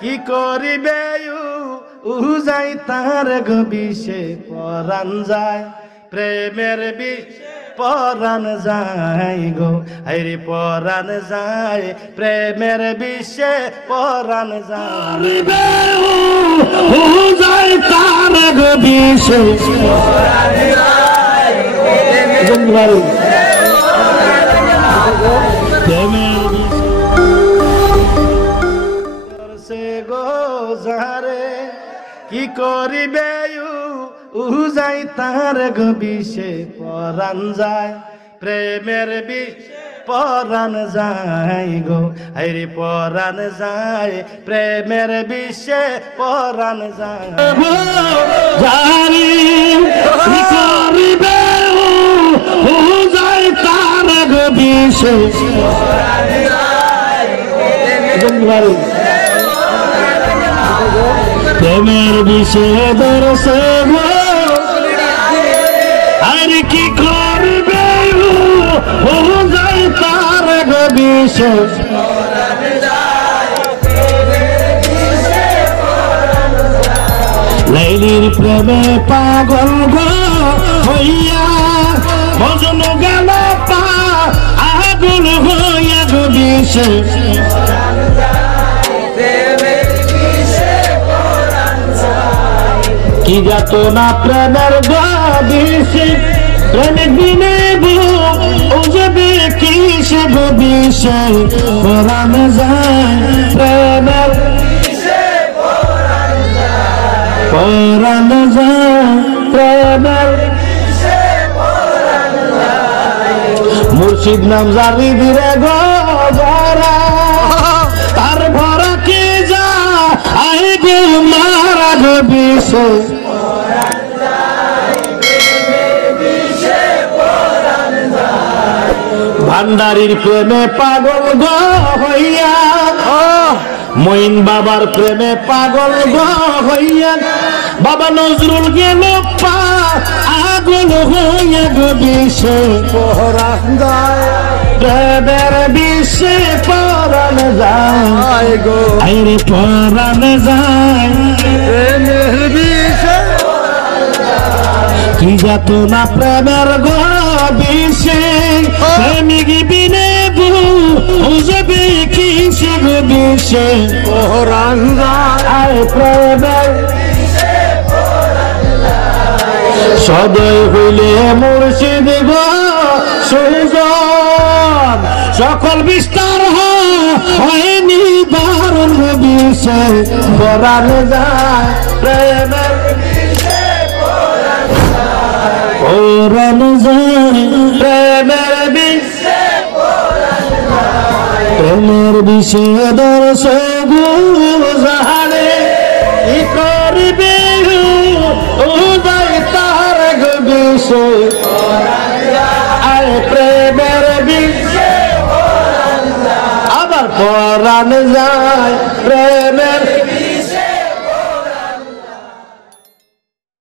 কি করিবে যাই তার গবিষে পরাণ যায় প্রেমের বিষে পরাণ যায় গো আইরে পরাণ যায় প্রেমের বিষে পরাণ যায় তার গবিষে পরাণ যায় কি করিবে যাই তার গবিষে পরাণ যায় প্রেমের বিষে পরাণ যায় গো আইরে পরাণ যায় প্রেমের বিষে পরাণ যায় কি করিবে যাই তার গবিষে পরাণ যায় প্রেমের বিষয়ে দরসে আর কি করবে যাই তার গবিষে লাইলির প্রেমে পাগল গো হইয়া মজন গেল পা আগুন হইয়া গবিষে কি যাত না প্রেমের গবিষে প্রেমিক বিনে ও যাবে কিসে গবিষে পরাণ যায় প্রেমের পরাণ যায় প্রেমের মুর্শিদ নাম জানি দিরে গো যারা তার ভরা কে যা আইবে মারা গবিষে ভান্ডারির প্রেমে পাগল গো হইয়া মঈন বাবার প্রেমে পাগল গো হইয়া বাবা নজরুল গেল পা আগুন হইয়া গবিষে পরাণ যায় প্রেমের বিষে পরাণ যায় গো আইরে পরাণ যায় প্রেমের বিষে কি যাত না প্রেমের গবিষে প্রেমিক বিনে ও যাবে কিসে গবিষে পরাণ যায় প্রেমের সদয় হইলে মুর্শিদ গো সুজন সকল বিস্তার হয়নি বারণ গবিষে পরাণ যায় প্রেমের পরাণ যায় প্রেমের বিষে প্রেমের বিষে দর্শে গুজারে কি করিবে যাই তার গবিষে আয় প্রেমের বিষে আবার পরাণ যায় প্রেমের